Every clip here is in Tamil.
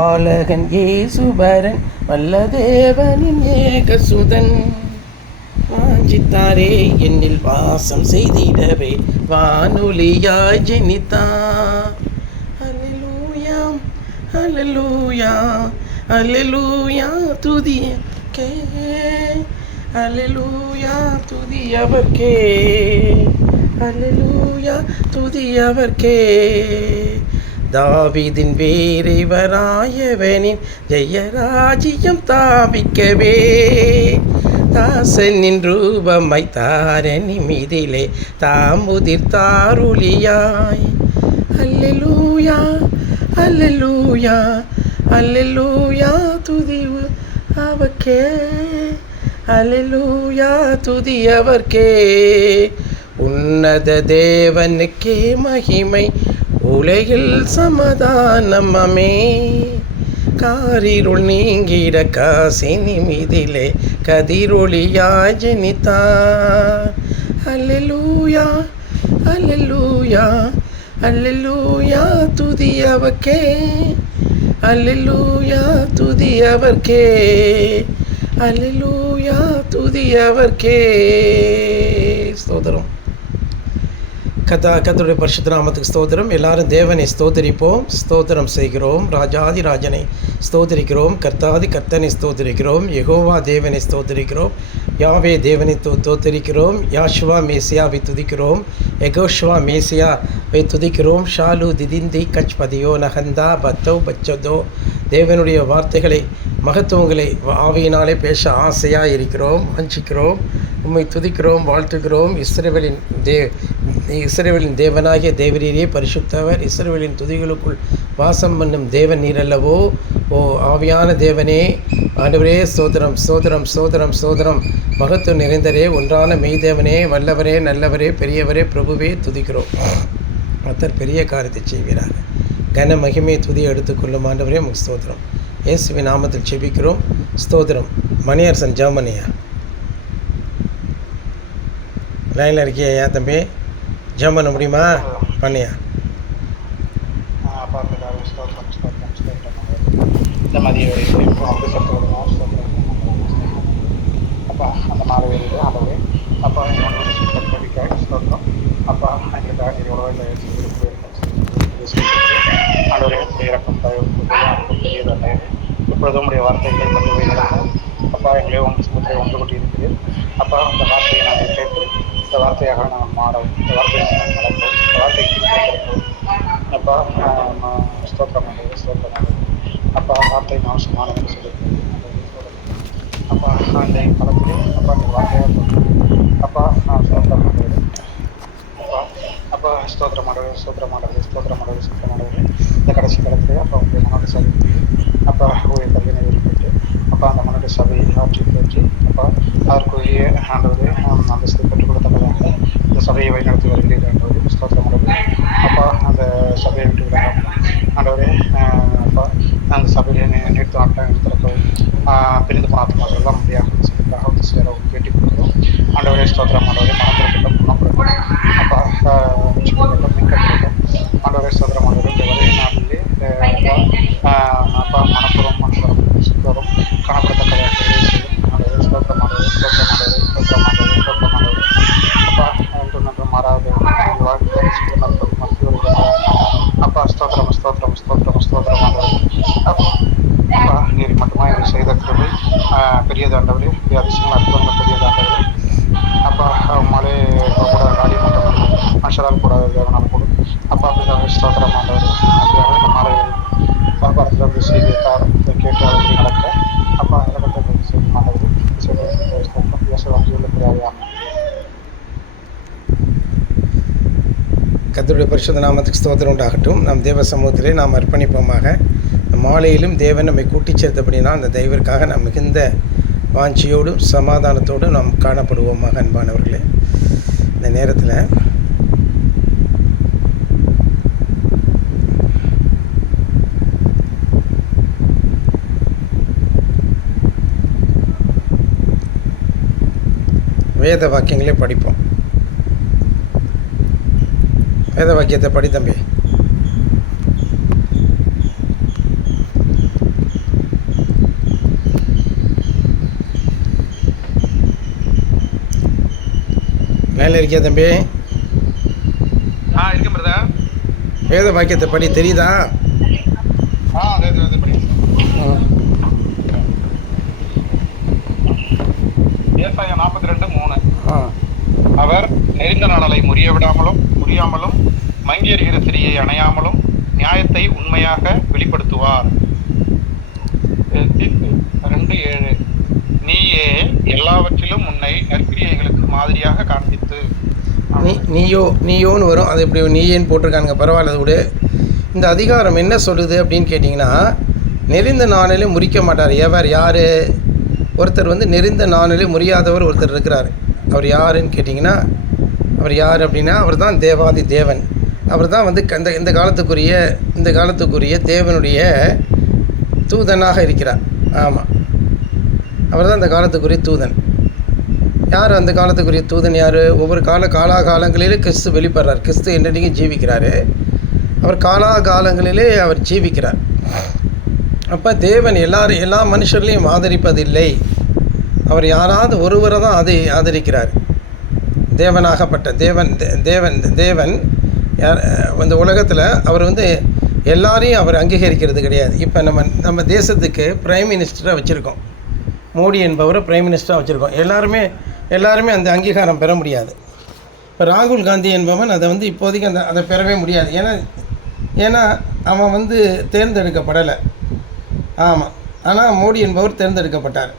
பாலகன் இயேசுபரன் வல்லதேவனின் ஏகசுதன் வாஞ்சித்தாரே என்னில் வாசம் செய்திடவே வானொலியாய் ஜெனித்தார். அல்லேலூயா அல்லேலூயா அல்லேலூயா துதியவர்க்கே, அல்லேலூயா துதியவர்க்கே, அல்லேலூயா துதியவர்க்கே. தாவீதின் வீரவராயவனின் ஜெயராஜ்யம் தாபிக்கவே தாசனின் ரூபமை தாரணி மீதிலே தாமுதிர்த்தாருளியாய். அல்லேலூயா அல்லேலூயா அல்லேலூயா துதிவு அவர்க்கே, அல்லேலூயா துதியவர்க்கே. உன்னத தேவனுக்கே மகிமை, உலகில் சமாதானமே. காரிருள் நீங்கிட காசினி மீதிலே கதிரொளியாய் ஜெனித்தார். அல்லேலூயா அல்லேலூயா அல்லேலூயா துதியவர்க்கே, அல்லேலூயா துதியவர்க்கே, அல்லேலூயா துதியவர்க்கே. ஸ்தோத்திரம். கர்த்தருடைய பரிசுத்த நாமத்துக்கு ஸ்தோத்திரம். எல்லாரும் தேவனை ஸ்தோத்தரிப்போம். ஸ்தோத்திரம் செய்கிறோம். ராஜாதி ராஜனை ஸ்தோத்தரிக்கிறோம். கர்த்தாதி கர்த்தனை ஸ்தோத்தரிக்கிறோம். யெகோவா தேவனை ஸ்தோத்தரிக்கிறோம். யாவே தேவனை தோத்தரிக்கிறோம். யாஷுவா மேசியாவை துதிக்கிறோம். எகோஷுவா மேசியாவை துதிக்கிறோம். ஷாலு திதிந்தி கச் பதியோ நகந்தா பத்தோ பச்சதோ. தேவனுடைய வார்த்தைகளை மகத்துவங்களை ஆவியினாலே பேச ஆசையாக இருக்கிறோம், வாஞ்சிக்கிறோம். உம்மை துதிக்கிறோம், வாழ்த்துகிறோம். இஸ்ரவேலின் தேவனாகிய தேவரீரே பரிசுத்தவர். இஸ்ரவேலின் துதிகளுக்குள் வாசம் பண்ணும் தேவன் நீரல்லவோ. ஓ ஆவியான தேவனே, ஆண்டவரே ஸ்தோத்திரம் ஸ்தோத்திரம் ஸ்தோத்திரம் ஸ்தோத்திரம். மகத்துவம் நிறைந்தரே, ஒன்றான மெய்தேவனே, வல்லவரே, நல்லவரே, பெரியவரே, பிரபுவே துதிக்கிறோம். கர்த்தர் பெரிய காரியத்தை செய்வீராக. கன மகிமை துதியை எடுத்துக்கொள்ளும் ஆண்டவரே உமக்கு ஸ்தோத்திரம். இயேசுவின் நாமத்தில் செபிக்கிறோம். ஸ்தோத்திரம். மணியரசன் ஜெர்மனியா லைனில் இருக்கியா? ஏன் தம்பி ஜெபம் பண்ண முடியுமா? பண்ணியா? இந்த மதிய அப்பா அந்த மாலை வேலையில் ஆண்டவரே அப்பா என்னோட ஸ்தோத்திரம். அப்பா எங்களுக்காக எவ்வளோ ஆண்டவரே இறக்கம் பெரியது. இப்பொழுது உடைய வார்த்தைகளை கொண்டு போய் அப்பா எங்களே உங்கள் சுமத்தை ஒன்று கொண்டு இருக்கிறது. அப்பா அந்த வார்த்தையை நாங்கள் கேட்டு இந்த வார்த்தையாக நாங்கள் மாறோம். இந்த வார்த்தையை நாங்கள் நடப்போம். இந்த வார்த்தைக்கு அப்பா ஸ்தோத்திரம் ஸ்தோத்திரம். அப்பா வார்த்தை நான் சுமானு சொல்லியிருக்கேன். அப்பா அந்த காலத்திலே அப்பா இந்த வார்த்தையாக அப்பா ஸ்தோத்திரம் அப்பா அப்பா ஸ்தோத்திரமானவர் ஸ்தோத்திரமானவர் ஸ்தோத்திரமானவர் ஸ்தோத்திரமானவர். இந்த கடைசி காலத்திலே அப்பா உங்களுடைய மனோட சபை அப்பா ஊழிய கல்வியை விரும்பிட்டு அப்பா அந்த மனோட சபையை ஆற்றி போற்றி அப்பா அதற்குரிய ஆண்டவரே அந்தஸ்தை பெற்றுக் கொடுத்ததாக இந்த சபையை வழிநடத்தி வருகிறீர்கள் ஆண்டவரே ஸ்தோத்திரமானவர். அப்பா அந்த சபையை விட்டு விடாமல் ஆண்டவரே அப்பா அந்த சபையை நிறுத்த மாட்டேன் பிரிந்து மாற்றமாக எல்லாம் முடியாக சேர பேட்டி கொடுக்கிறோம் ஆண்டவரே ஸ்தோத்திரம். ஆண்டவரே மனதிற்கட்டும் குணப்படட்டும் அப்பா மின்கட்டும் ஆண்டவரே ஸ்தோத்திரம். ஆண்டவரே இந்த வரை நாளிலே அப்பா மனப்புறம் மனப்பரம் சுத்தரும் காணப்படத்தக்கதாக ஆண்டவரே ஸ்தோத்திரம். ஆண்டவரே ஸ்தோத்திரம். ஆண்டவரே ஸ்தோத்திரம். ஆண்டவரே ஸ்தோத்திரம். ஆண்டவரே அப்பா என்று நன்று மாறாத வாழ்க்கை மருத்துவ அப்பா ஸ்தோத்திரம் ஸ்தோத்திரம் ஸ்தோத்திரம் ஸ்தோத்திரம். ஆண்டவரே அப்பா நீர் மட்டுமா எனக்கு செய்த கிருபை பெரியதாண்டவரே, அதிசயமாக அற்புதங்கள் பெரியதாண்டவரே. அப்பா மழை கூட காடி மட்டும் மனுஷரால் கூடாத தேவனால் கூட அப்பா அப்படிதாக ஸ்தோத்திரம் ஆண்டவரே. அப்படியாக இந்த மாலை பாரத்தில் செய்தியை தாரத்தை கேட்டு அவர்கள் நடக்க அப்பா இலக்கத்தை செய்தி மாண்டவரே பெரியாரியாமல். கர்த்தருடைய பரிசுத்த நாமத்துக்கு ஸ்தோத்திரம் உண்டாகட்டும். நம் தேவ சமூகத்திலே நாம் அர்ப்பணிப்போமாக. மாலையிலும் தேவன் நம்மை கூட்டிச் சேர்த்தபடினா அந்த தெய்வத்திற்காக நாம் மிகுந்த வாஞ்சியோடும் சமாதானத்தோடும் நாம் காணப்படுவோமாக. அன்பானவர்களே, இந்த நேரத்தில் வேத வாக்கியங்களே படிப்போம். வேத வாக்கியத்தை படி தம்பி. லைனில் இருக்கியா தம்பி? இருக்கு பிரதர். வேத வாக்கியத்தை படி தெரியுதா? படி. ஏசாயா 42:3. அவர் நெறிந்த நாளை முடியாமலும் மங்கியறிகிற திரியை அணையாமலும் நியாயத்தை உண்மையாக வெளிப்படுத்துவார். 2:7. நீயே எல்லாவற்றிலும் உன்னை நற்கிரியைகளுக்கு மாதிரியாக காண்பித்து. நீயோன்னு வரும். அது இப்படி நீயேன்னு போட்டிருக்கானுங்க, பரவாயில்ல. அது விட இந்த அதிகாரம் என்ன சொல்லுது அப்படின்னு கேட்டிங்கன்னா, நெறிந்த நாளிலே முறிக்க மாட்டார். யார்? ஒருத்தர் வந்து நெறிந்த நாளிலே முறியாதவர் ஒருத்தர் இருக்கிறார். அவர் யாருன்னு கேட்டிங்கன்னா, அவர் யார் அப்படின்னா, அவர் தான் தேவாதி தேவன். அவர் தான் வந்து இந்த காலத்துக்குரிய தேவனுடைய தூதனாக இருக்கிறார். ஆமாம், அவர் தான் இந்த காலத்துக்குரிய தூதன். யார் அந்த காலத்துக்குரிய தூதன்? யார்? ஒவ்வொரு காலாகாலங்களிலே கிறிஸ்து வெளிப்படுறார். கிறிஸ்து என்னைக்கும் ஜீவிக்கிறார். அவர் காலாகாலங்களிலே அவர் ஜீவிக்கிறார். அப்போ தேவன் எல்லா மனுஷர்களையும் ஆதரிப்பதில்லை. அவர் யாராவது ஒருவரை தான் அதை ஆதரிக்கிறார். தேவனாகப்பட்ட தேவன் யார் இந்த உலகத்தில் அவர் வந்து எல்லாரையும் அவர் அங்கீகரிக்கிறது கிடையாது. இப்போ நம்ம தேசத்துக்கு பிரைம் மினிஸ்டராக வச்சுருக்கோம். மோடி என்பவரை பிரைம் மினிஸ்டராக வச்சுருக்கோம். எல்லாருமே அந்த அங்கீகாரம் பெற முடியாது. இப்போ ராகுல் காந்தி என்பவன் அதை வந்து இப்போதைக்கு அதை பெறவே முடியாது. ஏன்னா அவன் வந்து தேர்ந்தெடுக்கப்படலை. ஆமாம், ஆனால் மோடி என்பவர் தேர்ந்தெடுக்கப்பட்டார்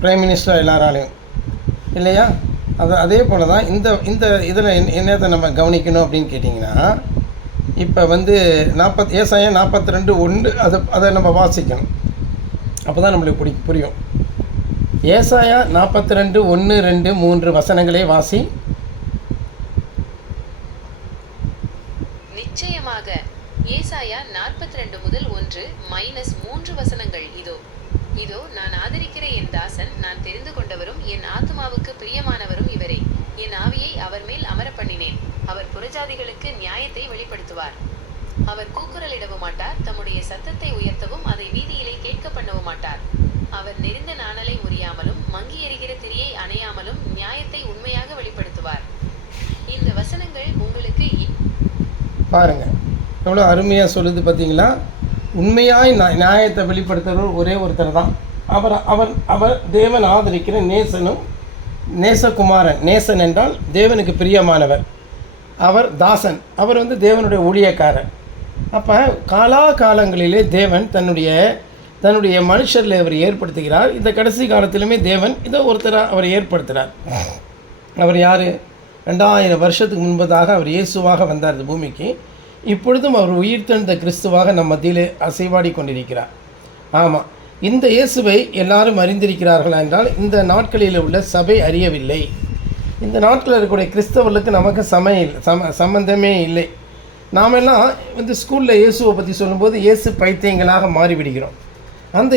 பிரைம் மினிஸ்டராக எல்லாராலையும், இல்லையா? அதே போல் தான் இந்த இதில் என்னத்தை நம்ம கவனிக்கணும் அப்படின்னு கேட்டிங்கன்னா, இப்போ வந்து ஏசாயா 42:1 அதை நம்ம வாசிக்கணும். அப்போ தான் நம்மளுக்கு புரியும். ஏசாயா 42:1, 2, 3 வசனங்களே வாசி. நிச்சயமாக ஏசாயா 42 முதல் 1-3 வசனங்கள். இதோ நான் ஆதரிக்கிற என் தாசன், நான் தெரிந்து கொண்டவரும் என் ஆத்துமாவுக்கு பிரியமானவரும் இவரே. என் ஆவியை அவர் மேல் அமர பண்ணினேன். அவர் புறஜாதிகளுக்கு நியாயத்தை வெளிப்படுத்துவார். அவர் கூக்குரலிடவும் மாட்டார், தம்முடைய சத்தத்தை உயர்த்தவும் அதை வீதியிலே கேட்க பண்ணவும் மாட்டார். அவர் நெறிந்த நாணலை முறியாமலும் மங்கி எறிகிற திரியை அணையாமலும் நியாயத்தை உண்மையாக வெளிப்படுத்துவார். இந்த வசனங்கள் உங்களுக்கு பாருங்க எவ்வளோ அருமையாக சொல்லுது பார்த்தீங்களா? உண்மையாய் நியாயத்தை வெளிப்படுத்துகிறவர் ஒரே ஒருத்தர் தான். அவர் தேவன் ஆதரிக்கிற நேசகுமாரன். நேசன் என்றால் தேவனுக்கு பிரியமானவர். அவர் தாசன். அவர் வந்து தேவனுடைய ஊழியக்காரர். அப்போ காலாகாலங்களிலே தேவன் தன்னுடைய மனுஷரில் அவர் ஏற்படுத்துகிறார். இந்த கடைசி காலத்திலுமே தேவன் இதோ ஒருத்தராக அவர் ஏற்படுத்துகிறார். அவர் யார்? 2000 வருஷத்துக்கு முன்பதாக அவர் இயேசுவாக வந்தார் இந்த பூமிக்கு. இப்பொழுதும் அவர் உயிர்த்தெழுந்த கிறிஸ்துவாக நம் மத்தியிலே அசைவாடி கொண்டிருக்கிறார். ஆமாம், இந்த இயேசுவை எல்லாரும் அறிந்திருக்கிறார்களா என்றால் இந்த நாட்களில் உள்ள சபை அறியவில்லை. இந்த நாட்களில் இருக்கக்கூடிய கிறிஸ்தவர்களுக்கு நமக்கு சம்பந்தமே இல்லை. நாமெல்லாம் வந்து ஸ்கூலில் இயேசுவை பற்றி சொல்லும்போது இயேசு பைத்தியங்களாக மாறிவிடுகிறோம். அந்த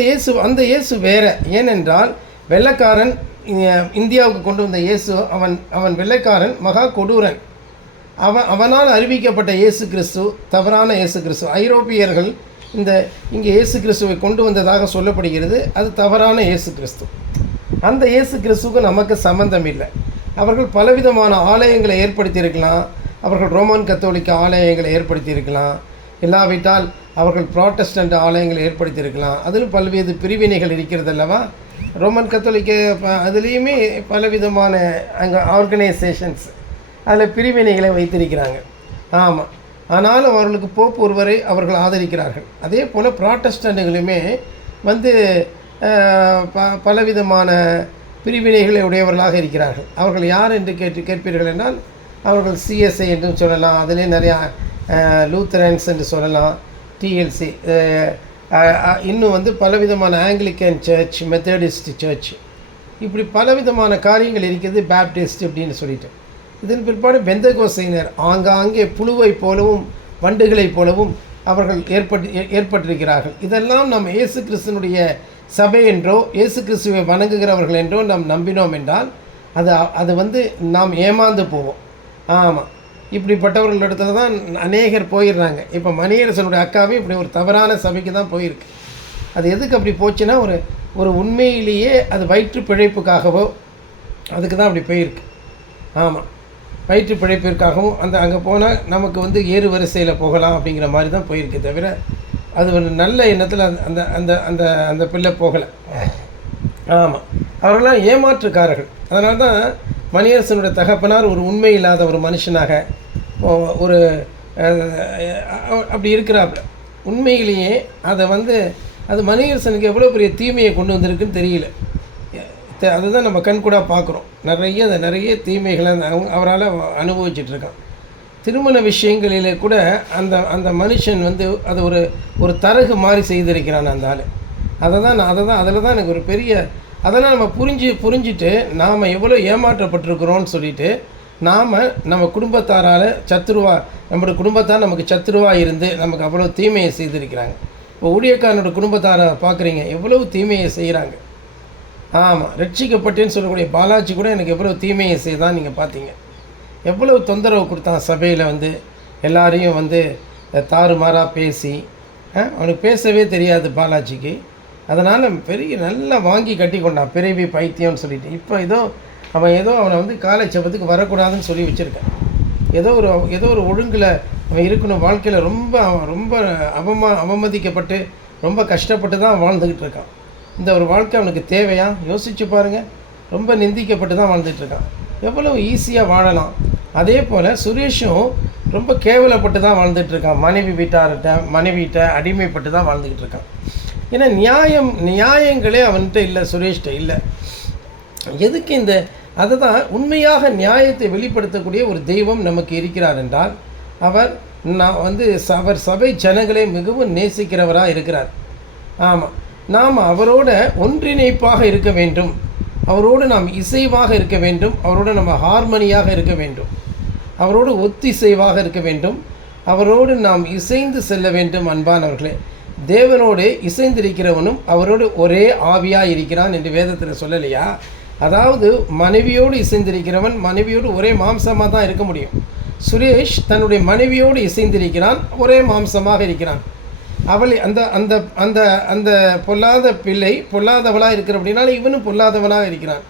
இயேசு வேறு. ஏனென்றால் வெள்ளைக்காரன் இந்தியாவுக்கு கொண்டு வந்த இயேசு அவன் வெள்ளைக்காரன், மகா கொடூரன். அவனால் அறிவிக்கப்பட்ட இயேசு கிறிஸ்து தவறான இயேசு கிறிஸ்து. ஐரோப்பியர்கள் இங்கே இயேசு கிறிஸ்துவை கொண்டு வந்ததாக சொல்லப்படுகிறது. அது தவறான இயேசு கிறிஸ்து. அந்த இயேசு கிறிஸ்துவுக்கு நமக்கு சம்பந்தம் இல்லை. அவர்கள் பலவிதமான ஆலயங்களை ஏற்படுத்தியிருக்கலாம். அவர்கள் ரோமன் கத்தோலிக்க ஆலயங்களை ஏற்படுத்தியிருக்கலாம். இல்லாவிட்டால் அவர்கள் ப்ராட்டஸ்டன்ட் ஆலயங்களை ஏற்படுத்தியிருக்கலாம். அதிலும் பல்வேறு பிரிவினைகள் இருக்கிறது அல்லவா? ரோமன் கத்தோலிக்க அதுலேயுமே பலவிதமான அங்கே ஆர்கனைசேஷன்ஸ், அதில் பிரிவினைகளை வைத்திருக்கிறாங்க. ஆமாம், ஆனாலும் அவர்களுக்கு போப் ஒருவரை அவர்கள் ஆதரிக்கிறார்கள். அதே போல் ப்ராட்டஸ்டன்ட்டுகளுமே வந்து பலவிதமான பிரிவினைகளை உடையவர்களாக இருக்கிறார்கள். அவர்கள் யார் என்று கேட்பீர்கள் என்றால் அவர்கள் சிஎஸ்ஐ என்றும் சொல்லலாம். அதிலே நிறையா லூத்தரன்ஸ் என்று சொல்லலாம், டிஎல்சி, இன்னும் வந்து பலவிதமான ஆங்கிலிக்கன் சர்ச், மெத்தடிஸ்ட் சர்ச், இப்படி பலவிதமான காரியங்கள் இருக்கிறது. பேப்டிஸ்ட் அப்படின்னு சொல்லிட்டு இதன் பிற்பாடு பெந்தகோஸ்தையினர் ஆங்காங்கே புழுவை போலவும் வண்டுகளைப் போலவும் அவர்கள் ஏற்பட்டிருக்கிறார்கள். இதெல்லாம் நாம் இயேசு கிறிஸ்துனுடைய சபை என்றோ இயேசு கிறிஸ்துவை வணங்குகிறவர்கள் என்றோ நாம் நம்பினோம் என்றால் அது வந்து நாம் ஏமாந்து போவோம். ஆமாம், இப்படிப்பட்டவர்கள் இடத்துல தான் அநேகர் போயிடுறாங்க. இப்போ மணியரசனுடைய அக்காவே இப்படி ஒரு தவறான சபைக்கு தான் போயிருக்கு. அது எதுக்கு அப்படி போச்சுன்னா ஒரு உண்மையிலேயே அது வயிற்று பிழைப்புக்காகவோ அதுக்கு தான் அப்படி போயிருக்கு. ஆமாம், வயிற்று பிழைப்பிற்காகவும் அங்கே போனால் நமக்கு வந்து ஏறு வரிசையில் போகலாம் அப்படிங்கிற மாதிரி தான் போயிருக்கு தவிர அது ஒரு நல்ல எண்ணத்தில் அந்த அந்த அந்த அந்த பிள்ளை போகலை. ஆமாம், அவர்களாம் ஏமாற்றுக்காரர்கள். அதனால தான் மணியரசனுடைய தகப்பனார் ஒரு உண்மை இல்லாத ஒரு மனுஷனாக ஒரு அப்படி இருக்கிறாப்புல. உண்மையிலேயே அதை வந்து அது மணியரசனுக்கு எவ்வளோ பெரிய தீமையை கொண்டு வந்திருக்குன்னு தெரியல. அதுதான் நம்ம கண்கூடாக பார்க்குறோம். நிறைய தீமைகளை அவரால் அனுபவிச்சிட்ருக்கான். திருமண விஷயங்களிலே கூட அந்த அந்த மனுஷன் வந்து அது ஒரு தரகு மாதிரி செய்திருக்கிறான் அந்த ஆள். அதில் தான் எனக்கு ஒரு பெரிய அதெல்லாம் நம்ம புரிஞ்சுட்டு நாம் எவ்வளோ ஏமாற்றப்பட்டிருக்கிறோன்னு சொல்லிட்டு நம்ம குடும்பத்தாரால் நம்மளோட குடும்பத்தார் நமக்கு சத்துருவாக இருந்து நமக்கு அவ்வளோ தீமையை செய்திருக்கிறாங்க. இப்போ ஊழியக்காரனோட குடும்பத்தாரை பார்க்குறீங்க, எவ்வளவு தீமையை செய்கிறாங்க. ஆமாம், ரட்சிக்கப்பட்டேன்னு சொல்லக்கூடிய பாலாஜி கூட எனக்கு எவ்வளோ தீமையை செய்தான் நீங்கள் பார்த்தீங்க. எவ்வளவு தொந்தரவு கொடுத்தான் சபையில் வந்து எல்லாரையும் வந்து தாறுமாறாக பேசி. அவனுக்கு பேசவே தெரியாது பாலாஜிக்கு. அதனால் நல்லா வாங்கி கட்டி கொண்டான், பிறவி பைத்தியம்னு சொல்லிட்டு. இப்போ அவனை வந்து காலை ஜெபத்துக்கு வரக்கூடாதுன்னு சொல்லி வச்சுருக்கான். ஏதோ ஒரு ஒழுங்கில் அவன் இருக்கணும். வாழ்க்கையில் ரொம்ப அவமதிக்கப்பட்டு ரொம்ப கஷ்டப்பட்டு தான் வாழ்ந்துக்கிட்டு இருக்கான். இந்த ஒரு வாழ்க்கை அவனுக்கு தேவையா? யோசித்து பாருங்கள். ரொம்ப நிந்திக்கப்பட்டு தான் வாழ்ந்துட்டுருக்கான். எவ்வளோ ஈஸியாக வாழலாம். அதே போல் சுரேஷும் ரொம்ப கேவலப்பட்டு தான் வாழ்ந்துட்டுருக்கான். மனைவிட்ட அடிமைப்பட்டு தான் வாழ்ந்துக்கிட்டு இருக்கான். ஏன்னா நியாயங்களே அவன்கிட்ட இல்லை, சுரேஷ்கிட்ட இல்லை. எதுக்கு அதை தான் உண்மையாக நியாயத்தை வெளிப்படுத்தக்கூடிய ஒரு தெய்வம் நமக்கு இருக்கிறார் என்றால் அவர் சபை ஜனங்களை மிகவும் நேசிக்கிறவராக இருக்கிறார். ஆமாம், நாம் அவரோட ஒன்றிணைப்பாக இருக்க வேண்டும், அவரோடு நாம் இசைவாக இருக்க வேண்டும், அவரோடு நம்ம ஹார்மனியாக இருக்க வேண்டும், அவரோடு ஒத்திசைவாக இருக்க வேண்டும், அவரோடு நாம் இசைந்து செல்ல வேண்டும். அன்பானவர்களே, தேவனோடு இசைந்திருக்கிறவனும் அவரோடு ஒரே ஆவியாக இருக்கிறான் என்று வேதத்தில் சொல்லலையா? அதாவது மனைவியோடு இசைந்திருக்கிறவன் மனைவியோடு ஒரே மாம்சமாக தான் இருக்க முடியும். சுரேஷ் தன்னுடைய மனைவியோடு இசைந்திருக்கிறான், ஒரே மாம்சமாக இருக்கிறான். அவளை அந்த அந்த அந்த அந்த பொல்லாத பிள்ளை பொல்லாதவளாக இருக்கிற அப்படின்னாலே இவனும் பொல்லாதவனாக இருக்கிறான்.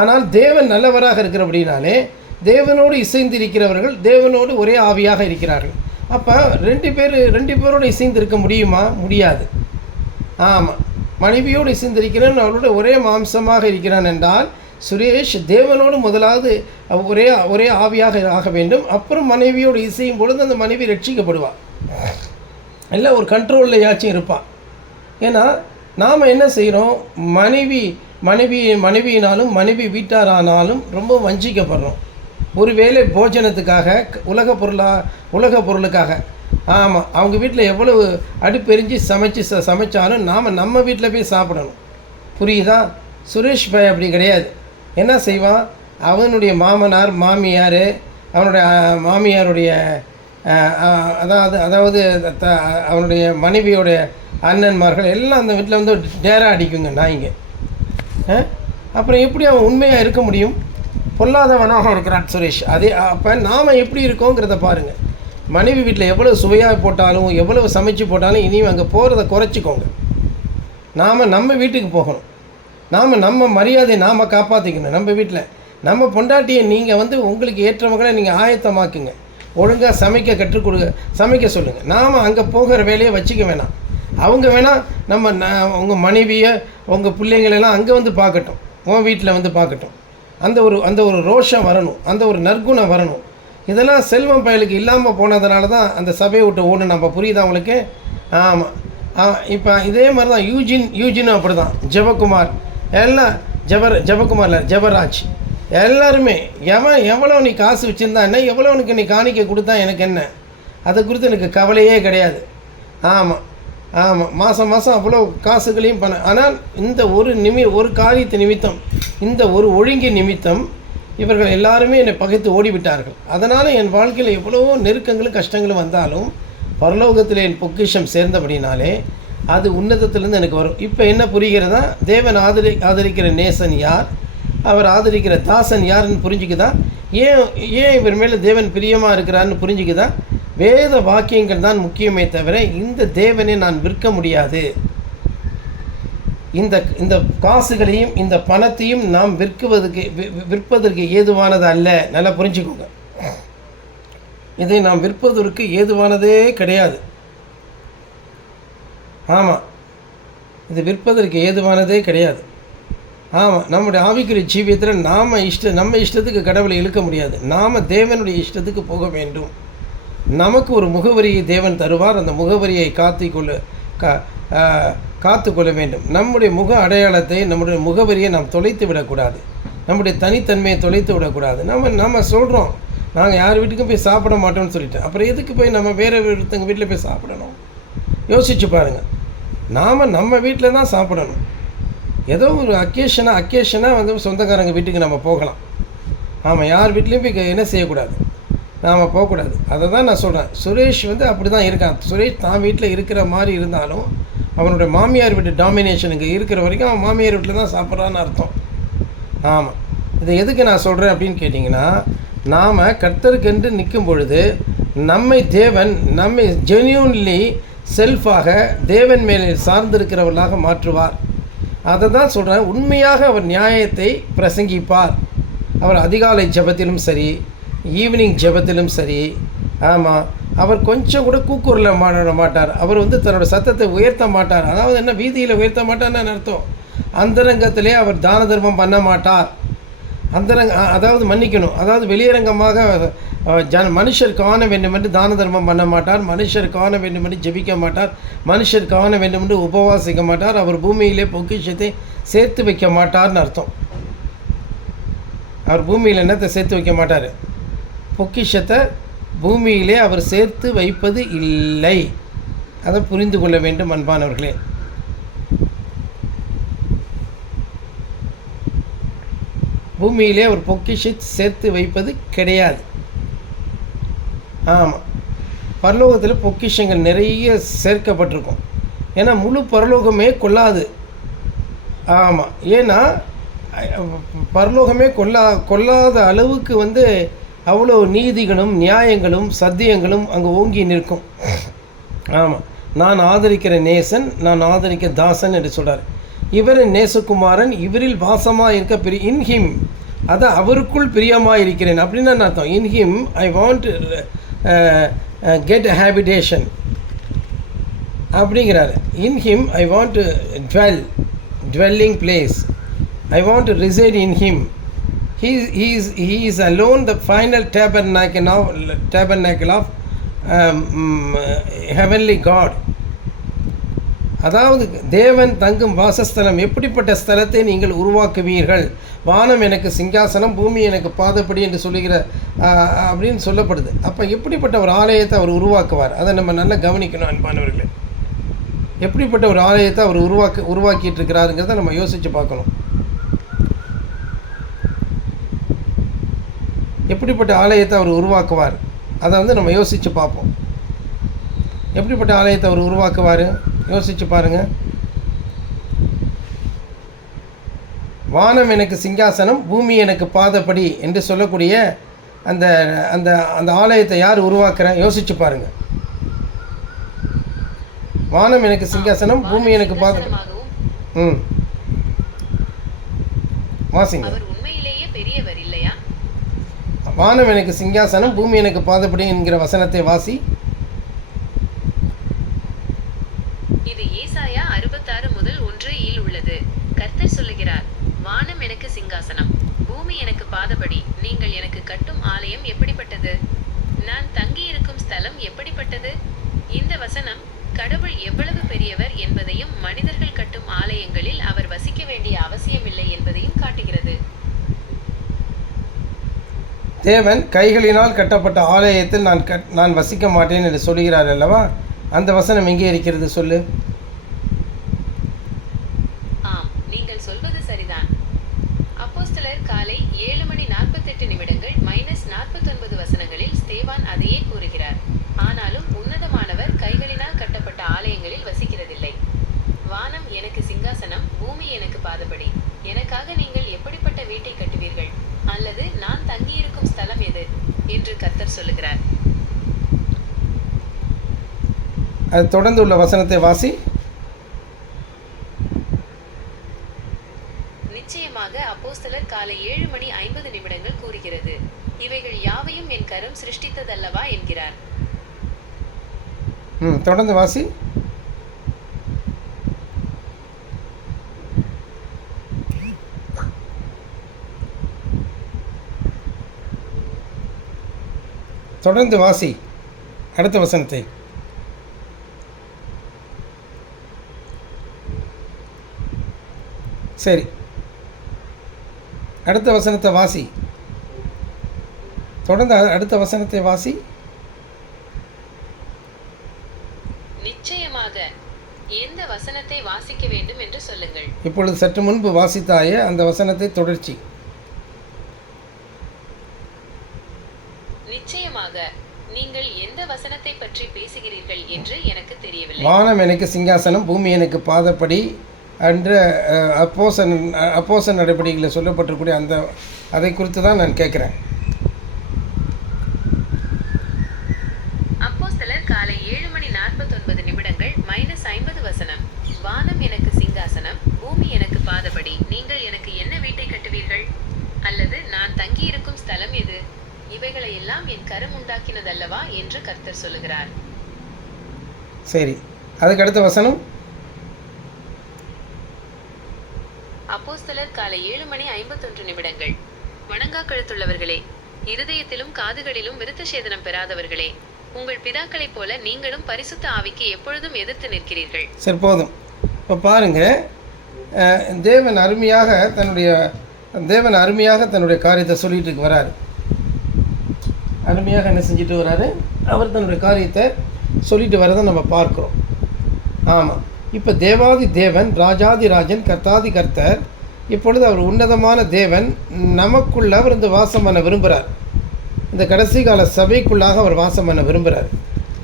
ஆனால் தேவன் நல்லவராக இருக்கிற அப்படின்னாலே தேவனோடு இசைந்திருக்கிறவர்கள் தேவனோடு ஒரே ஆவியாக இருக்கிறார்கள். அப்போ ரெண்டு பேரோடு இசைந்திருக்க முடியுமா? முடியாது. ஆமாம், மனைவியோடு இசைந்திருக்கிறான், அவளோட ஒரே மாம்சமாக இருக்கிறான் என்றால் சுரேஷ் தேவனோடு முதலாவது ஒரே ஆவியாக ஆக வேண்டும். அப்புறம் மனைவியோடு இசையும் பொழுது அந்த மனைவி ரட்சிக்கப்படுவாள். எல்லாம் ஒரு கண்ட்ரோலில் யாச்சும் இருப்பான். ஏன்னா நாம் என்ன செய்கிறோம்? மனைவியினாலும் மனைவி வீட்டாரானாலும் ரொம்ப வஞ்சிக்கப்படுறோம். ஒருவேளை போஜனத்துக்காக உலக பொருளுக்காக. ஆமாம், அவங்க வீட்டில் எவ்வளவு அடுப்பெரிஞ்சு சமைச்சாலும் நம்ம வீட்டில் போய் சாப்பிடணும். புரியுதா? சுரேஷ் பாய் அப்படி கிடையாது. என்ன செய்வான்? அவனுடைய மாமனார் மாமியார் அவனுடைய மாமியாருடைய அதாவது அவனுடைய மனைவியோடைய அண்ணன்மார்கள் எல்லாம் அந்த வீட்டில் வந்து டேரா அடிக்குங்க நாய்ங்க. அப்புறம் எப்படி அவன் உண்மையாக இருக்க முடியும்? பொல்லாதவனாக இருக்கிறான் சுரேஷ். அப்போ நாம் எப்படி இருக்கோங்கிறத பாருங்கள். மனைவி வீட்டில் எவ்வளோ சுவையாக போட்டாலும் எவ்வளவு சமைச்சு போட்டாலும் இனியும் அங்கே போகிறத குறைச்சிக்கோங்க. நம்ம வீட்டுக்கு போகணும். நம்ம மரியாதையை நாம் காப்பாற்றிக்கணும். நம்ம வீட்டில் நம்ம பொண்டாட்டியை நீங்கள் வந்து உங்களுக்கு ஏற்றவங்களை நீங்கள் ஆயத்தமாக்குங்க. ஒழுங்காக சமைக்க சொல்லுங்கள். நாம் அங்கே போகிற வேலையை வச்சுக்க வேணாம். அவங்க வேணால் உங்கள் மனைவியை உங்கள் பிள்ளைங்களெல்லாம் அங்கே வந்து பார்க்கட்டும், உன் வீட்டில் வந்து பார்க்கட்டும். அந்த ஒரு ரோஷம் வரணும், அந்த ஒரு நற்குணம் வரணும். இதெல்லாம் செல்வம் பயலுக்கு இல்லாமல் போனதுனால தான் அந்த சபையை விட்டு ஓடணும். நம்ம புரியுதா உங்களுக்கு? ஆமாம். இப்போ இதே மாதிரி தான் யூஜினும் அப்படி தான். ஜெபகுமார் எல்லாம் ஜெபகுமாரில் ஜெபராஜ் எல்லாருமே எவ்வளோ நீ காசு வச்சுருந்தா என்ன, எவ்வளோனுக்கு நீ காணிக்க கொடுத்தா எனக்கு என்ன, அதை குறித்து எனக்கு கவலையே கிடையாது. ஆமாம், மாதம் அவ்வளோ காசுகளையும் ஆனால் இந்த ஒரு காரியத்து நிமித்தம், இந்த ஒரு ஒழுங்கின் நிமித்தம் இவர்கள் எல்லாருமே என்னை பகைத்து ஓடிவிட்டார்கள். அதனால் என் வாழ்க்கையில் எவ்வளவோ நெருக்கங்களும் கஷ்டங்களும் வந்தாலும் பரலோகத்தில் என் பொக்கிஷம் சேர்ந்தபடினாலே அது உன்னதத்திலேருந்து எனக்கு வரும். இப்போ என்ன புரிகிறதா? தேவன் ஆதரிக்கிற நேசன் யார், அவர் ஆதரிக்கிற தாசன் யாருன்னு புரிஞ்சுக்குதா? ஏன் இவர் மேலே தேவன் பிரியமாக இருக்கிறான்னு புரிஞ்சுக்குதா? வேத வாக்கியங்கள் தான் முக்கியமே தவிர இந்த தேவனை நான் விற்க முடியாது. இந்த இந்த காசுகளையும் இந்த பணத்தையும் நாம் விற்பதற்கு ஏதுவானது அல்ல. நல்லா புரிஞ்சுக்கோங்க, இதை நாம் விற்பதற்கு ஏதுவானதே கிடையாது. ஆமாம், இது விற்பதற்கு ஏதுவானதே கிடையாது. ஆமாம், நம்முடைய ஆவிக்குரிய ஜீவியத்தில் நம்ம இஷ்டத்துக்கு கடவுளை இழுக்க முடியாது. நாம் தேவனுடைய இஷ்டத்துக்கு போக வேண்டும். நமக்கு ஒரு முகவரியை தேவன் தருவார். அந்த முகவரியை காத்துக்கொள்ள வேண்டும். நம்முடைய முக அடையாளத்தை, நம்முடைய முகவரியை நாம் தொலைத்து விடக்கூடாது. நம்முடைய தனித்தன்மையை தொலைத்து விடக்கூடாது. நம்ம சொல்கிறோம் நாங்கள் யார் வீட்டுக்கும் போய் சாப்பிட மாட்டோம்னு சொல்லிட்டேன். அப்புறம் எதுக்கு போய் நம்ம வேறு ஒருத்தங்க வீட்டில் போய் சாப்பிடணும்? யோசிச்சு பாருங்கள். நம்ம வீட்டில் தான் சாப்பிடணும். ஏதோ ஒரு அக்கேஷனாக வந்து சொந்தக்காரங்க வீட்டுக்கு நம்ம போகலாம். ஆமாம், யார் வீட்லேயும் போய் என்ன செய்யக்கூடாது, நாம் போகக்கூடாது. அதை தான் நான் சொல்கிறேன். சுரேஷ் வந்து அப்படி தான் இருக்கான். சுரேஷ் தான் வீட்டில் இருக்கிற மாதிரி இருந்தாலும் அவனுடைய மாமியார் வீட்டு டாமினேஷனுக்கு இருக்கிற வரைக்கும் அவன் மாமியார் வீட்டில் தான் சாப்பிட்றான்னு அர்த்தம். ஆமாம், இதை எதுக்கு நான் சொல்கிறேன் அப்படின்னு கேட்டிங்கன்னா, நாம் கர்த்தருக்கென்று நிற்கும் பொழுது தேவன் நம்மை ஜென்யூன்லி செல்ஃபாக தேவன் மேலே சார்ந்திருக்கிறவர்களாக மாற்றுவார். அதை தான் சொல்கிறேன். உண்மையாக அவர் நியாயத்தை பிரசங்கிப்பார். அவர் அதிகாலை ஜெபத்திலும் சரி, ஈவினிங் ஜெபத்திலும் சரி. ஆமாம், அவர் கொஞ்சம் கூட கூக்குரல மாட்டார். அவர் வந்து தன்னோட சத்தத்தை உயர்த்த மாட்டார். அதாவது என்ன, வீதியில் உயர்த்த மாட்டார்னு அர்த்தம். அந்தரங்கத்திலே அவர் தான தர்மம் பண்ண மாட்டார். அதாவது மன்னிக்கணும், அதாவது வெளியரங்கமாக மனுஷர் காண வேண்டும் என்று தான தர்மம் பண்ண மாட்டார். மனுஷர் காண வேண்டும் என்று ஜெபிக்க மாட்டார். மனுஷர் காண வேண்டும் என்று உபவாசிக்க மாட்டார். அவர் பூமியிலே பொக்கிஷத்தை சேர்த்து வைக்க மாட்டார்னு அர்த்தம். அவர் பூமியில் என்னத்தை சேர்த்து வைக்க மாட்டார்? பொக்கிஷத்தை பூமியிலே அவர் சேர்த்து வைப்பது இல்லை. அதை புரிந்து கொள்ள வேண்டும் அன்பானவர்களே. பூமியிலே அவர் பொக்கிஷத்தை சேர்த்து வைப்பது கிடையாது. ஆமாம், பரலோகத்தில் பொக்கிஷங்கள் நிறைய சேர்க்கப்பட்டிருக்கும். ஏன்னா முழு பரலோகமே கொள்ளாது. ஆமாம், ஏன்னா பரலோகமே கொள்ளாத அளவுக்கு வந்து அவ்வளோ நீதிகளும் நியாயங்களும் சத்தியங்களும் அங்கே ஓங்கி நிற்கும். ஆமாம், நான் ஆதரிக்கிற நேசன், நான் ஆதரிக்க தாசன் என்று சொல்கிறார். இவரின் நேசகுமாரன், இவரில் வாசமாக இருக்க இன்ஹிம், அதான் அவருக்குள் பிரியமாக இருக்கிறேன் அப்படின்னு நான் அர்த்தம். In him I want get a habitation அப்படிங்கிறாரு. In him I want dwelling place. I want to reside in him. He is alone the final tabernacle of heavenly God. அதாவது தேவன் தங்கும் வாசஸ்தலம். எப்படிப்பட்ட ஸ்தலத்தை நீங்கள் உருவாக்குவீர்கள்? வானம் எனக்கு சிங்காசனம், பூமி எனக்கு பாதப்படி என்று சொல்லுகிற அப்படின்னு சொல்லப்படுது. அப்போ எப்படிப்பட்ட ஒரு ஆலயத்தை அவர் உருவாக்குவார்? அதை நம்ம நல்லா கவனிக்கணும் அன்பானவர்களே. எப்படிப்பட்ட ஒரு ஆலயத்தை அவர் உருவாக்கிட்டு இருக்கிறாருங்கிறத நம்ம யோசித்து பார்க்கணும். எப்படிப்பட்ட ஆலயத்தை அவர் உருவாக்குவார் அதை வந்து நம்ம யோசித்து பார்ப்போம். எப்படிப்பட்ட ஆலயத்தை அவர் உருவாக்குவார் யோசித்து பாருங்கள். வானம் எனக்கு சிங்காசனம், பூமி எனக்கு பாதப்படி என்று சொல்லக்கூடிய அந்த அந்த அந்த ஆலயத்தை யார் உருவாக்குற? யோசித்து பாருங்கள். வானம் எனக்கு சிங்காசனம், பூமி எனக்கு பாதப்படி. வாசிங்க. வானம் எனக்கு சிங்காசனம், பூமி எனக்கு பாதப்படி என்கிற வசனத்தை வாசி. இது ஏசாயா 66:1 உள்ளது. கர்த்தர் சொல்லுகிறார், வானம் எனக்கு சிங்காசனம், பூமி எனக்கு பாதப்படி. நீங்கள் எனக்கு கட்டும் ஆலயம் எப்படிப்பட்டது? நான் தங்கியிருக்கும் ஸ்தலம் எப்படிப்பட்டது? இந்த வசனம் கடவுள் எவ்வளவு பெரியவர் என்பதையும் மனிதர்கள் கட்டும் ஆலயங்களில் அவர் வசிக்க வேண்டிய அவசியமில்லை என்பதையும் காட்டுகிறது. தேவன் கைகளினால் கட்டப்பட்ட ஆலயத்தில் நான் வசிக்க மாட்டேன் என்று சொல்கிறார் அல்லவா? அந்த வசனம் எங்கே இருக்கிறது சொல்லு. ஆம், நீங்கள் சொல்வது சரிதான். அப்போஸ்தலர் காலை 7:48 -49 வசனங்களில் ஸ்தேவான் அதையே கூறுகிறார். ஆனாலும் உன்னதமானவர் கைகளினால் கட்டப்பட்ட ஆலயங்களில் வசிக்கிறதில்லை. வானம் எனக்கு சிங்காசனம், பூமி எனக்கு பாதப்படி. எனக்காக நீங்கள் எப்படிப்பட்ட வீட்டை கட்டுவீர்கள்? அல்லது நான் தங்கியிருக்கும் ஸ்தலம் எது என்று கர்த்தர் சொல்லுகிறார். அது தொடர்ந்து உள்ள வசனத்தை வாசி. நிச்சயமாக அப்போஸ்தலர் காலை 7:50 கூறுகிறது. இவைகள் யாவையும் என் கரம் சிருஷ்டித்ததல்லவா என்கிறார். தொடர்ந்து வாசி. தொடர்ந்து வாசி அடுத்த வசனத்தை. சரி, அடுத்த வசனத்தை வாசி. தொடர்ந்து அடுத்த வசனத்தை வாசி. நிச்சயமாக எந்த வசனத்தை வாசிக்க வேண்டும் என்று சொல்லுங்கள். இப்பொழுது சற்று முன்பு வாசித்தாயே அந்த வசனத்தை தொடர்ச்சி. நிச்சயமாக நீங்கள் எந்த வசனத்தை பற்றி பேசுகிறீர்கள் என்று எனக்கு தெரியவில்லை. வானம் எனக்கு சிங்காசனம், பூமி எனக்கு பாதப்படி என்ற அப்போஸ்தலர் நடவடிக்கையில் சொல்லப்பட்டிருக்கூடிய அதை குறித்து தான் நான் கேட்குறேன். அப்போஸ்தலர் காலை 7:49 -50 வசனம். வானம் எனக்கு சிங்காசனம், பூமி எனக்கு பாதபடி. நீங்கள் எனக்கு என்ன வீட்டை கட்டுவீர்கள்? அல்லது நான் தங்கியிருக்கும் ஸ்தலம் எது? இவைகளை எல்லாம் என் கரம் உண்டாக்கினதல்லவா என்று கர்த்தர் சொல்லுகிறார். சரி, அதுக்கு அடுத்த வசனம். அப்போஸ்தலர் காலை 7:51 வணங்கா கழுத்துள்ளவர்களே, இருதயத்திலும் காதுகளிலும் விருத்த சேதனம் பெறாதவர்களே, உங்கள் பிதாக்களைப் போல நீங்களும் பரிசுத்த ஆவிக்கு எப்பொழுதும் எதிர்த்து நிற்கிறீர்கள். சரி, போதும். இப்போ பாருங்கள், தேவன் அருமையாக தன்னுடைய காரியத்தை சொல்லிட்டு வராரு. அருமையாக என்ன செஞ்சுட்டு வராரு? அவர் தன்னுடைய காரியத்தை சொல்லிட்டு வரதை நம்ம பார்க்குறோம். ஆமாம், இப்போ தேவாதி தேவன், ராஜாதி ராஜன், கர்த்தாதி கர்த்தர், இப்பொழுது அவர் உன்னதமான தேவன் நமக்குள்ள அவர் இந்த வாசம் பண்ண விரும்புகிறார். இந்த கடைசி கால சபைக்குள்ளாக அவர் வாசம் பண்ண விரும்புகிறார்.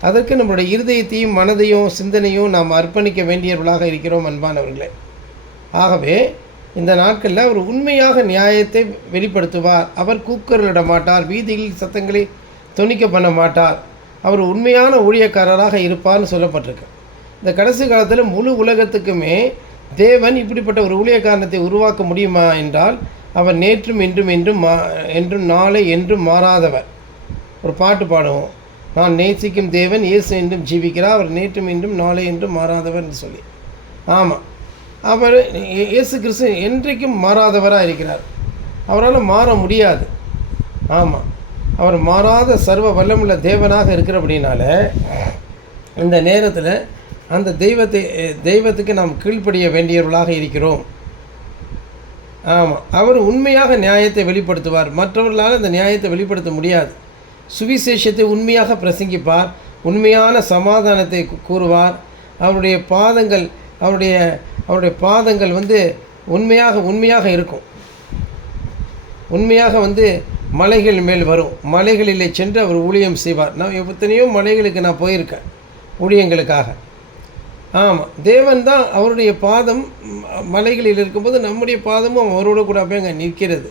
அதற்கு நம்மளுடைய இருதயத்தையும் மனதையும் சிந்தனையும் நாம் அர்ப்பணிக்க வேண்டியவர்களாக இருக்கிறோம் அன்பானவர்களே. ஆகவே இந்த நாட்களில் அவர் உண்மையாக நியாயத்தை வெளிப்படுத்துவார். அவர் கூக்குரலிட மாட்டார், வீதியில் சத்தங்களை தொனிக்க பண்ண மாட்டார். அவர் உண்மையான ஊழியக்காரராக இருப்பார்னு சொல்லப்பட்டிருக்கு. இந்த கடைசி காலத்தில் முழு உலகத்துக்குமே தேவன் இப்படிப்பட்ட ஒரு ஊழியக்காரனத்தை உருவாக்க முடியுமா என்றால், அவர் நேற்றும் இன்றும் என்றும் நாளை என்றும் மாறாதவர். ஒரு பாட்டு பாடுவோம், நான் நேசிக்கும் தேவன் இயேசு என்றும் ஜீவிக்கிறார், அவர் நேற்றும் இன்றும் நாளை என்றும் மாறாதவர் என்று சொல்லி. ஆமாம், அவர் இயேசு கிறிஸ்து என்றைக்கும் மாறாதவராக இருக்கிறார். அவரால் மாற முடியாது. ஆமாம், அவர் மாறாத சர்வ வல்லமுள்ள தேவனாக இருக்கிறபடினால இந்த நேரத்தில் அந்த தெய்வத்துக்கு நாம் கீழ்ப்படிய வேண்டியவர்களாக இருக்கிறோம். ஆமாம், அவர் உண்மையாக நியாயத்தை வெளிப்படுத்துவார். மற்றவர்களால் அந்த நியாயத்தை வெளிப்படுத்த முடியாது. சுவிசேஷத்தை உண்மையாக பிரசங்கிப்பார், உண்மையான சமாதானத்தை கூறுவார். அவருடைய பாதங்கள் உண்மையாக இருக்கும். உண்மையாக மலைகள் மேல் வரும். மலைகளிலே சென்று அவர் ஊழியம் செய்வார். நான் எத்தனையோ மலைகளுக்கு நான் போயிருக்கேன் ஊழியங்களுக்காக. ஆமாம், தேவன் தான் அவருடைய பாதம் மலைகளில் இருக்கும்போது நம்முடைய பாதமும் அவரோட கூட போய் அங்கே நிற்கிறது.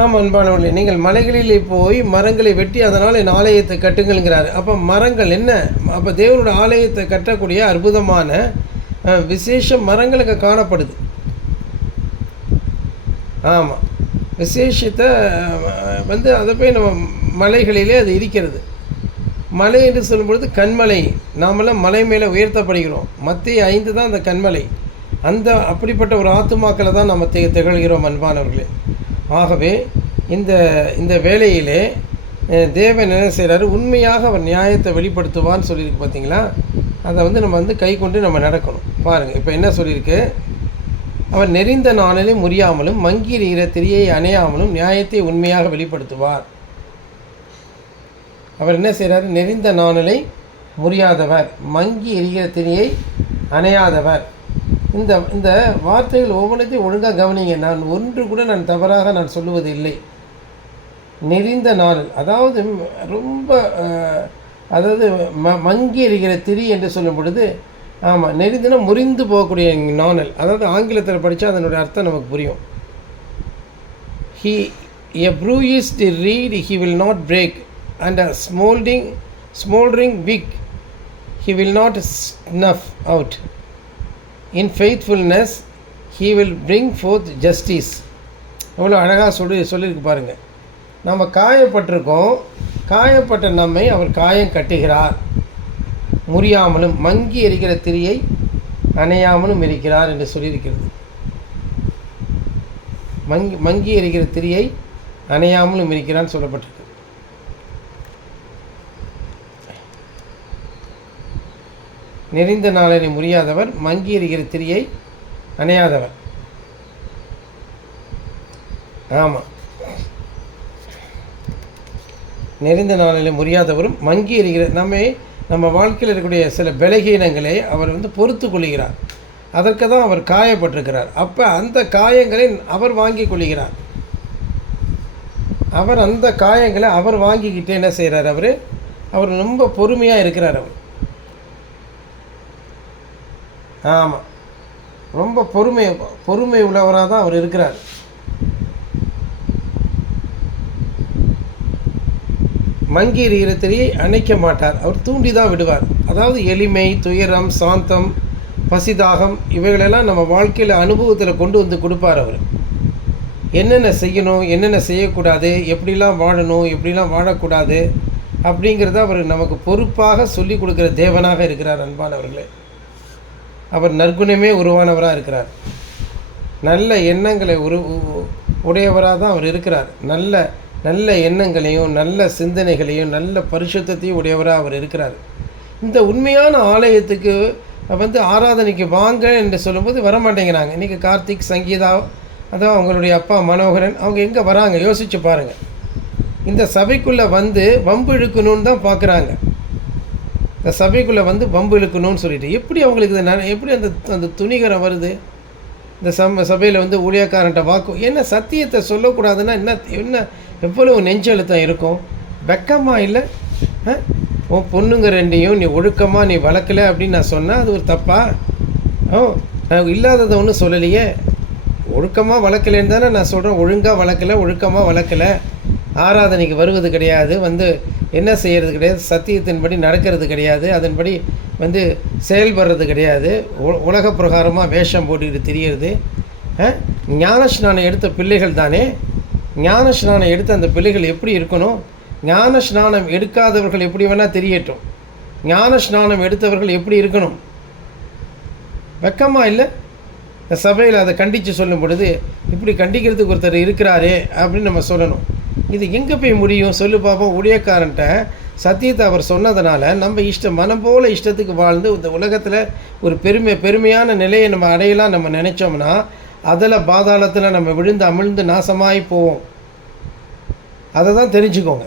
ஆமாம் அன்பானவர்களே, நீங்கள் மலைகளிலே போய் மரங்களை வெட்டி அதனால் என் ஆலயத்தை கட்டுங்கள்ங்கிறார். அப்போ மரங்கள் என்ன? அப்போ தேவனோட ஆலயத்தை கட்டக்கூடிய அற்புதமான விசேஷ மரங்களுக்கு காணப்படுது. ஆமாம், விசேஷத்தை அதை போய் நம்ம மலைகளிலே அது இருக்கிறது. மலை என்று சொல்லும்பொழுது கண்மலை. நாமெல்லாம் மலை மேலே உயர்த்தப்படுகிறோம். மத்திய 5 தான் அந்த கண்மலை. அப்படிப்பட்ட ஒரு ஆத்துமாக்களை தான் நம்ம திகழ்கிறோம் அன்பானவர்களே. ஆகவே இந்த வேளையிலே தேவன் என்ன செய்கிறாரு? உண்மையாக அவர் நியாயத்தை வெளிப்படுத்துவான்னு சொல்லியிருக்கு பார்த்தீங்களா? அதை நம்ம கை கொண்டு நம்ம நடக்கணும். பாருங்கள், இப்போ என்ன சொல்லியிருக்கு? அவர் நெறிந்த நாளிலே முறியாமலும் மங்கி எறிகிற திரியை அணையாமலும் நியாயத்தை உண்மையாக வெளிப்படுத்துவார். அவர் என்ன செய்கிறார்? நெறிந்த நாணலை முறியாதவர், மங்கி எறிகிற திரியை அணையாதவர். இந்த வார்த்தைகள் ஒவ்வொன்றையும் ஒழுங்காக கவனிங்க. நான் ஒன்று கூட தவறாக சொல்லுவது இல்லை. நெறிந்த நாணல், அதாவது ரொம்ப மங்கி எறிகிற திரி என்று சொல்லும் பொழுது, ஆமாம், நெறிந்துனா முறிந்து போகக்கூடிய நாணல். அதாவது ஆங்கிலத்தில் படித்தா அதனுடைய அர்த்தம் நமக்கு புரியும். A bruised reed he will not break, and a smoldering wick he will not snuff out. In faithfulness he will bring fourth justice. எவ்வளோ அழகாக சொல்லியிருக்கு பாருங்கள். நம்ம காயப்பட்டிருக்கோம், காயப்பட்ட நம்மை அவர் காயம் கட்டுகிறார், முறியாமலும் மங்கி எரிகிற திரியை அணையாமலும் இருக்கிறார் என்று சொல்லியிருக்கிறது. மங்கி எரிகிற திரியை அணையாமலும் இருக்கிறான்னு சொல்லப்பட்டிருக்கு. நெறிந்த நாளினை முறியாதவர், மங்கி எரிகிற திரியை அணையாதவர். ஆமாம், நெறிந்த நாளில் முறியாதவரும் மங்கி எறிகிற நம்ம வாழ்க்கையில் இருக்கக்கூடிய சில பலகீனங்களை அவர் பொறுத்து கொள்கிறார். அதற்கு தான் அவர் காயப்பட்டிருக்கிறார். அப்போ அந்த காயங்களை அவர் வாங்கி கொள்கிறார். அவர் அந்த காயங்களை அவர் வாங்கிக்கிட்டு என்ன செய்கிறார்? அவர் ரொம்ப பொறுமையாக இருக்கிறார். ஆமாம், ரொம்ப பொறுமை உள்ளவராக தான் அவர் இருக்கிறார். மங்கி எறிகிற திரியை அணைக்க மாட்டார், அவர் தூண்டி தான் விடுவார். அதாவது எளிமை, துயரம், சாந்தம், பசிதாகம் இவைகளெல்லாம் நம்ம வாழ்க்கையில் அனுபவத்தில் கொண்டு வந்து கொடுப்பார். அவர் என்னென்ன செய்யணும், என்னென்ன செய்யக்கூடாது, எப்படிலாம் வாழணும், எப்படிலாம் வாழக்கூடாது அப்படிங்கிறத அவர் நமக்கு பொறுப்பாக சொல்லி கொடுக்குற தேவனாக இருக்கிறார். அன்பானவர்களே, அவர் நற்குணமே உருவானவராக இருக்கிறார். நல்ல எண்ணங்களை உடையவராக தான் அவர் இருக்கிறார். நல்ல எண்ணங்களையும் நல்ல சிந்தனைகளையும் நல்ல பரிசுத்தத்தையும் உடையவராக அவர் இருக்கிறார். இந்த உண்மையான ஆலயத்துக்கு ஆராதனைக்கு வாங்க என்று சொல்லும்போது வரமாட்டேங்கிறாங்க. இன்றைக்கி கார்த்திக், சங்கீதா, அதான் அவங்களுடைய அப்பா மனோகரன், அவங்க எங்கே வராங்க யோசித்து பாருங்கள். இந்த சபைக்குள்ளே வம்பு இழுக்கணும்னு தான் பார்க்குறாங்க. இந்த சபைக்குள்ளே வம்பு இழுக்கணும்னு சொல்லிட்டு எப்படி அவங்களுக்கு எப்படி அந்த துணிகரம் வருது? இந்த சபையில் ஊழியக்காரன்ட்ட வாக்கு என்ன சத்தியத்தை சொல்லக்கூடாதுன்னா என்ன எவ்வளவு நெஞ்செழுத்தம் இருக்கும்? வெக்கமாக இல்லை? உன் பொண்ணுங்க ரெண்டையும் நீ ஒழுக்கமாக நீ வளர்க்கலை அப்படின்னு நான் சொன்னால் அது ஒரு தப்பா? நான் இல்லாததை ஒன்றும் சொல்லலையே. ஒழுக்கமாக வளர்க்கலைன்னு தானே நான் சொல்கிறேன். ஒழுக்கமாக வளர்க்கலை, ஆராதனைக்கு வருவது கிடையாது, என்ன செய்கிறது கிடையாது, சத்தியத்தின்படி நடக்கிறது கிடையாது, அதன்படி செயல்படுறது கிடையாது, உலக பிரகாரமாக வேஷம் போட்டுக்கிட்டு திரியிறது. ஞானஸ்நானம் எடுத்த பிள்ளைகள் தானே. ஞானஸ்நானம் எடுத்த அந்த பிள்ளைகள் எப்படி இருக்கணும்? ஞானஸ்நானம் எடுக்காதவர்கள் எப்படி வேணால் தெரியட்டும், ஞானஸ்நானம் எடுத்தவர்கள் எப்படி இருக்கணும்? வெக்கமாக இல்லை? இந்த சபையில் அதை கண்டித்து சொல்லும் பொழுது இப்படி கண்டிக்கிறதுக்கு ஒருத்தர் இருக்கிறாரே அப்படின்னு நம்ம சொல்லணும். இது எங்கே போய் முடியும் சொல்லு பார்ப்போம்? ஊழியக்காரன்ட்ட சத்தியத்தை அவர் சொன்னதுனால நம்ம மனம் போல் இஷ்டத்துக்கு வாழ்ந்து இந்த உலகத்தில் ஒரு பெருமையான நிலையை நம்ம அடையலாம் நம்ம நினச்சோம்னா அதில் பாதாளத்தில் நம்ம விழுந்து அமிழ்ந்து நாசமாகி போவோம். அதை தான் தெரிஞ்சுக்கோங்க.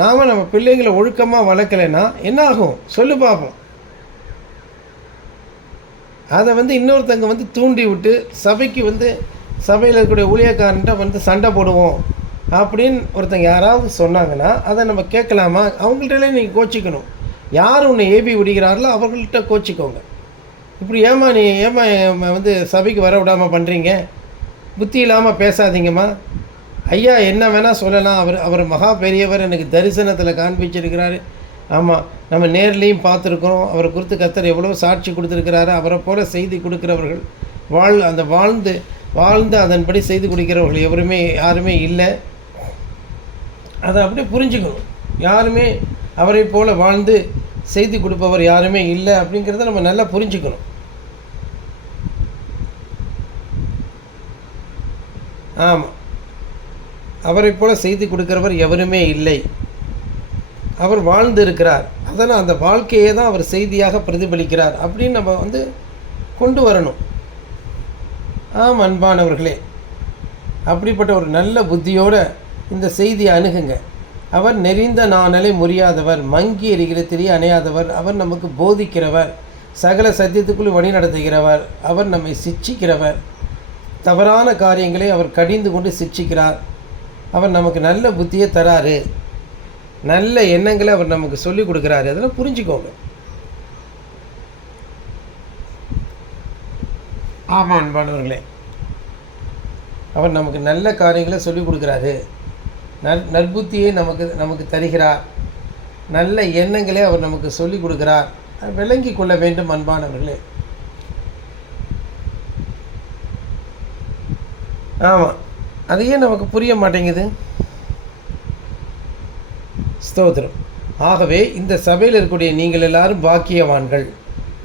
நாம் நம்ம பிள்ளைங்களை ஒழுக்கமாக வளர்க்கலைன்னா என்ன ஆகும் சொல்லு பார்ப்போம்? அதை இன்னொருத்தங்க தூண்டி விட்டு சபைக்கு சபையில் இருக்கக்கூடிய ஊழியக்காரன்ட்ட சண்டை போடுவோம் அப்படின்னு ஒருத்தங்க யாராவது சொன்னாங்கன்னா அதை நம்ம கேட்கலாமா? அவங்கள்ட்டே நீங்கள் கோச்சிக்கணும். யார் உன்னை ஏபி விடுகிறார்களோ அவங்கள்ட்ட கோச்சிக்கோங்க. இப்படி ஏமா சபைக்கு வர விடாமல் பண்ணுறீங்க, புத்தி இல்லாமல் பேசாதீங்கம்மா. ஐயா என்ன வேணால் சொல்லலாம், அவர் மகா பெரியவர், எனக்கு தரிசனத்தில் காண்பிச்சிருக்கிறாரு. ஆமாம், நம்ம நேர்லேயும் பார்த்துருக்குறோம். அவரை குறித்து கர்த்தர் எவ்வளோ சாட்சி கொடுத்துருக்கிறாரு. அவரை போல் செய்தி கொடுக்குறவர்கள் வாழ்ந்து அதன்படி செய்து கொடுக்கிறவர்கள் யாருமே இல்லை. அதை அப்படியே புரிஞ்சுக்கணும். யாருமே அவரை போல் வாழ்ந்து செய்தி கொடுப்பவர் யாருமே இல்லை அப்படிங்கிறத நம்ம நல்லா புரிஞ்சுக்கணும். ஆமாம், அவரை போல் செய்தி கொடுக்கிறவர் எவருமே இல்லை. அவர் வாழ்ந்து இருக்கிறார், அதனால் அந்த வாழ்க்கையை தான் அவர் செய்தியாக பிரதிபலிக்கிறார் அப்படின்னு நம்ம கொண்டு வரணும். ஆமாம் அன்பானவர்களே, அப்படிப்பட்ட ஒரு நல்ல புத்தியோடு இந்த செய்தியை அணுகுங்க. அவர் நெறிந்த நாணலை முறியாதவர், மங்கி எறிகிற திரி அணையாதவர், அவர் நமக்கு போதிக்கிறவர், சகல சத்தியத்துக்குள் வழி நடத்துகிறவர், அவர் நம்மை சிட்சிக்கிறவர், தவறான காரியங்களை அவர் கடிந்து கொண்டு சிட்சிக்கிறார், அவர் நமக்கு நல்ல புத்தியை தராரு, நல்ல எண்ணங்களை அவர் நமக்கு சொல்லிக் கொடுக்குறாரு. அதெல்லாம் புரிஞ்சுக்கோங்க. ஆமாம் அன்பானவர்களே, அவர் நமக்கு நல்ல காரியங்களை சொல்லிக் கொடுக்குறாரு, நற்புத்தியை நமக்கு தருகிறார், நல்ல எண்ணங்களை அவர் நமக்கு சொல்லிக் கொடுக்குறார் விளங்கி கொள்ள வேண்டும் அன்பானவர்களே. ஆமாம், அது ஏன் நமக்கு புரிய மாட்டேங்குது? ஸ்தோத்திரம். ஆகவே இந்த சபையில் இருக்கக்கூடிய நீங்கள் எல்லாரும் பாக்கியவான்கள்.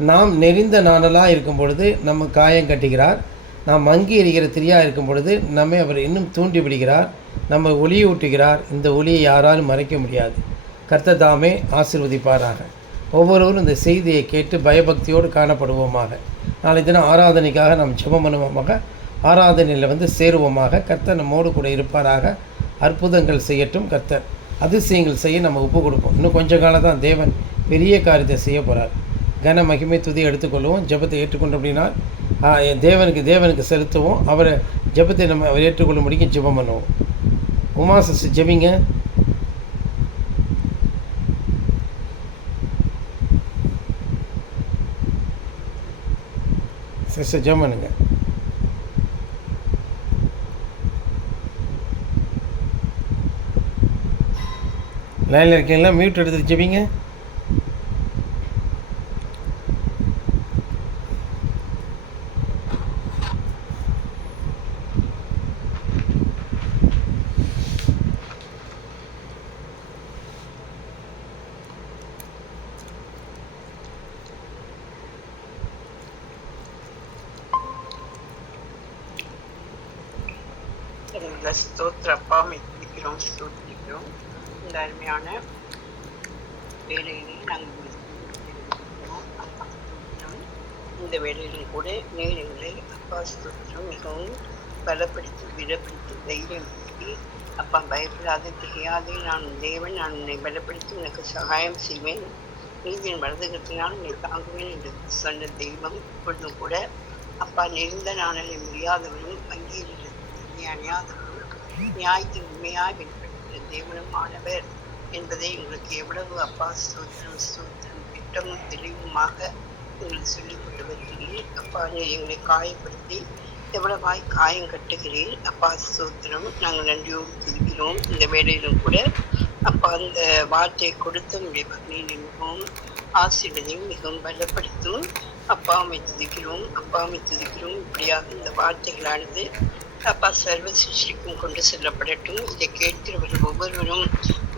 நாம் நெறிந்த நாணலாக இருக்கும் பொழுது நம்ம காயம் கட்டுகிறார். நாம் மங்கி எறிகிற திரியாக இருக்கும் பொழுது நம்மை அவர் இன்னும் தூண்டி விடுகிறார், நம்ம ஒளியூட்டுகிறார். இந்த ஒளியை யாராலும் மறைக்க முடியாது. கர்த்தர் தாமே ஆசீர்வதிப்பாராக. ஒவ்வொருவரும் இந்த செய்தியை கேட்டு பயபக்தியோடு காணப்படுவோமாக. நாளை தினம் ஆராதனைக்காக நாம் ஜெபம் பண்ணுவோமாக. ஆராதனையில் சேருவோமாக. கர்த்தர் நம்மோடு கூட இருப்பாராக. அற்புதங்கள் செய்யட்டும். கர்த்தர் அதிசயங்கள் செய்ய நம்ம ஒப்பு கொடுப்போம். இன்னும் கொஞ்ச காலம் தான் தேவன் பெரிய காரியத்தை செய்ய போகிறார். கன மகிமை துதி எடுத்துக்கொள்வோம். ஜெபத்தை ஏற்றுக்கொண்டு அப்படின்னா தேவனுக்கு செலுத்துவோம். அவரை ஜெபத்தை நம்ம அவர் ஏற்றுக்கொள்ளும்படிக்கு ஜெபம் பண்ணுவோம். உமா சிஸ்டர் ஜெபிங்க. சிஸ்டர் ஜெபம் பண்ணுங்க. லைனில் இருக்கீங்களா? மியூட் எடுத்துட்டு ஜெபிங்க. ஸ்தோத்திரப்பா மிக்கிறோம், ஸ்தோத்திரிக்கிறோம். இந்த அருமையான வேலையிலே நாங்கள் இந்த வேலையிலும் கூட நீர் எங்களை அப்பா ஸ்தோத்திரம் மிகவும் பலப்படுத்தி விடப்படுத்தி தைரியப்படுத்தி அப்பா பயப்படாத தெரியாதே நான் தேவன், நான் உன்னை பலப்படுத்தி உனக்கு சகாயம் செய்வேன், நீதியின் வலதுகத்தினால் உன்னை தாங்குவேன் என்று சொன்ன தெய்வம் இப்பொழுதும் கூட அப்பா நெறிந்த நாணலை முடியாதவரும் வங்கியில் அணியாதவரும் நியாயத்தின் உண்மையாய் வெளிப்படுத்துகிற தேவனும் ஆனவர் என்பதை உங்களுக்கு எவ்வளவு அப்பா ஸ்தோத்திரம் ஸ்தோத்திரம் திட்டமும் தெளிவுமாக உங்களுக்கு சொல்லிக் கொண்டு வருகிறீர். அப்பா நீர் எங்களை காயப்படுத்தி எவ்வளவாய் காயம் கட்டுகிறீர். அப்பா ஸ்தோத்திரம் நாங்கள் நன்றியோடு துதிக்கிறோம். இந்த வேலையிலும் கூட அப்பா அந்த வார்த்தையை கொடுத்த உங்களுடைய பக்தியை மிகவும் ஆசீர்வதியும் மிகவும் பலப்படுத்தும். அப்பாவை துதிக்கிறோம், அப்பாவை துதிக்கிறோம். இப்படியாக இந்த வார்த்தைகளானது அப்பா சர்வ சிருஷ்டிக்கும் கொண்டு செல்லப்படட்டும். இதை கேட்கிறவர்கள் ஒவ்வொருவரும்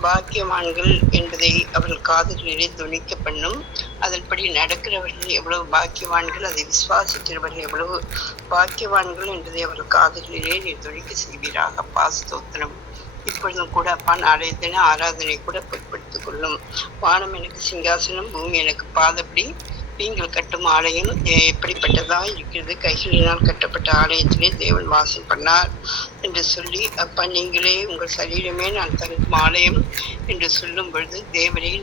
பாக்கியவான்கள் என்பதை அவர்கள் காதுகளிலே துணிக்க பண்ணும். அதன்படி நடக்கிறவர்கள் எவ்வளவு பாக்கியவான்கள், அதை விசுவாசிக்கிறவர்கள் எவ்வளவு பாக்கியவான்கள் என்பதை அவர்கள் காதுகளிலே நீர் துணிக்க செய்வீராக. அப்பா ஸ்தோத்திரம். இப்பொழுதும் கூட அப்பா நாளைய தின ஆராதனை கூட பொருட்படுத்திக் கொள்ளும். வானம் எனக்கு சிங்காசனம், பூமி எனக்கு பாதப்படி, நீங்கள் கட்டும் ஆலயம் எப்படிப்பட்டதா இருக்கிறது, கைகளினால் கட்டப்பட்ட ஆலயத்திலே தேவன் வாசம் பண்ணார் என்று சொல்லி அப்பா நீங்களே உங்கள் சரீரமே நான் தங்கும் ஆலயம் என்று சொல்லும் பொழுது தேவனே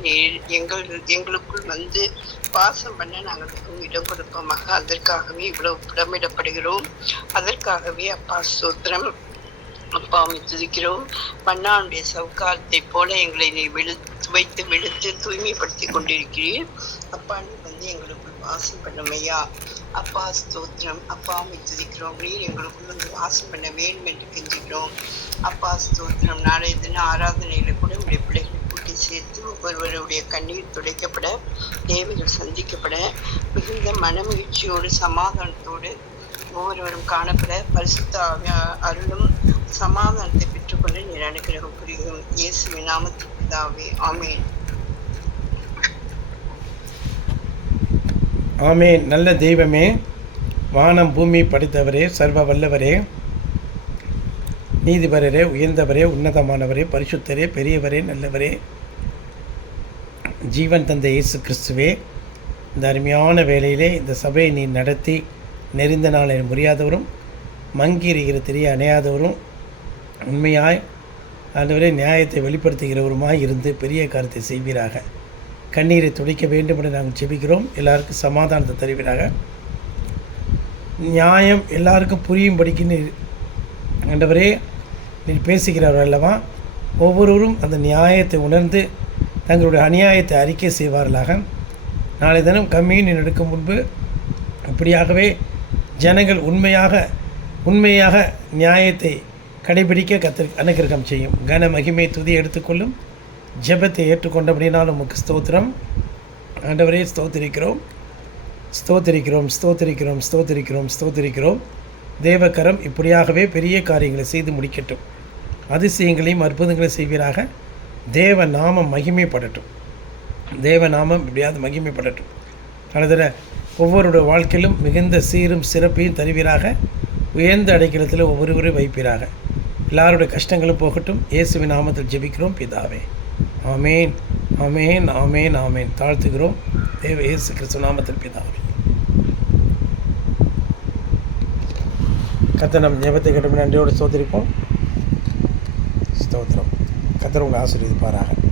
எங்களுக்குள் வாசம் பண்ண நாங்கள் இடம் கொடுப்போமாக. அதற்காகவே இவ்வளவு புடமிடப்படுகிறோம். அதற்காகவே அப்பா ஸ்தோத்திரம். அப்பாவை துதிக்கிறோம். மன்னானுடைய சவுக்காரத்தை போல எங்களை நீ துவைத்து வெளுத்து தூய்மைப்படுத்தி கொண்டிருக்கிறீர். அப்பா நீ எங்களுக்குள் வாசம் பண்ணுமையா. அப்பா ஸ்தோத்திரம். அப்பாவை துதிக்கிறோம். நீர் எங்களுக்குள் வாசம் பண்ண வேண்டும் என்று கெஞ்சுகிறோம். அப்பா ஸ்தோத்திரம். நாளைய தின ஆராதனையில கூட உடைய பிள்ளைகளை கூட்டி சேர்த்து ஒவ்வொருவருடைய கண்ணீர் துடைக்கப்பட, தேவைகள் சந்திக்கப்பட, மிகுந்த மனமகிழ்ச்சியோடு சமாதானத்தோடு ஒவ்வொருவரும் காணப்பட, பரிசுத்த அருளும் சமாதானத்தை பெற்றுக்கொண்டு நீர் அனுகிரகம் புரியும். இயேசுவின் நாமத்தில் பிதாவே, ஆமென். ஆமென். நல்ல தெய்வமே, வானம் பூமி படைத்தவரே, சர்வ வல்லவரே, நீதிபரரே, உயர்ந்தவரே, உன்னதமானவரே, பரிசுத்தரே, பெரியவரே, நல்லவரே, ஜீவன் தந்த இயேசு கிறிஸ்துவே, இந்த அருமையான வேளையிலே இந்த சபையை நீ நடத்தி நெறிந்த நாளை முடியாதவரும் மங்கி இருக்கிற தெரிய அணையாதவரும் உண்மையாய் ஆண்டவரே நியாயத்தை வெளிப்படுத்துகிறவருமாய் இருந்து பெரிய காரியத்தை செய்வீராக. கண்ணீரை துடைக்க வேண்டும் என்று நாங்கள் ஜெபிக்கிறோம். எல்லாருக்கும் சமாதானத்தை தருவீராக. நியாயம் எல்லாருக்கும் புரியும்படிக்கு ஆண்டவரே நீர் பேசுகிறவர் அல்லவா. ஒவ்வொருவரும் அந்த நியாயத்தை உணர்ந்து தங்களுடைய அநியாயத்தை அறிக்கை செய்வார்களாக. நாளை தினம் கம்யூனியன் எடுக்கும் முன்பு இப்படியாகவே ஜனங்கள் உண்மையாக நியாயத்தை கடைபிடிக்க அனுக்கிரகம் செய்யும். கன மகிமை துதி எடுத்துக்கொள்ளும். ஜெபத்தை ஏற்றுக்கொண்டபடினால் உமக்கு ஸ்தோத்திரம். ஆண்டவரே ஸ்தோத்திரிக்கிறோம், ஸ்தோத்திரிக்கிறோம், ஸ்தோத்திரிக்கிறோம், ஸ்தோத்திரிக்கிறோம், ஸ்தோத்திரிக்கிறோம். தேவக்கரம் இப்படியாகவே பெரிய காரியங்களை செய்து முடிக்கட்டும். அதிசயங்களையும் அற்புதங்களையும் செய்வீராக. தேவ நாமம் மகிமைப்படட்டும். தேவ நாமம் எப்படியாவது மகிமைப்படட்டும். கடந்த ஒவ்வொருடைய வாழ்க்கையிலும் மிகுந்த சீரும் சிறப்பையும் தருவீராக. உயர்ந்த அடைக்கலத்தில் ஒவ்வொருவரையும் வைப்பீராக. எல்லாருடைய கஷ்டங்களும் போகட்டும். இயேசுவின் நாமத்தில் ஜெபிக்கிறோம் பிதாவே. ஆமேன், ஆமேன், ஆமேன், ஆமேன். தாழ்த்துகிறோம் தேவ இயேசு கிறிஸ்து நாமத்தில் பிதாவே. கர்த்தர் நம் ஜெபத்தை கேட்ட நன்றியோடு ஸ்தோத்திரிப்போம். ஸ்தோத்திரம். கர்த்தர் உங்களை ஆசீர்வதிப்பாராக.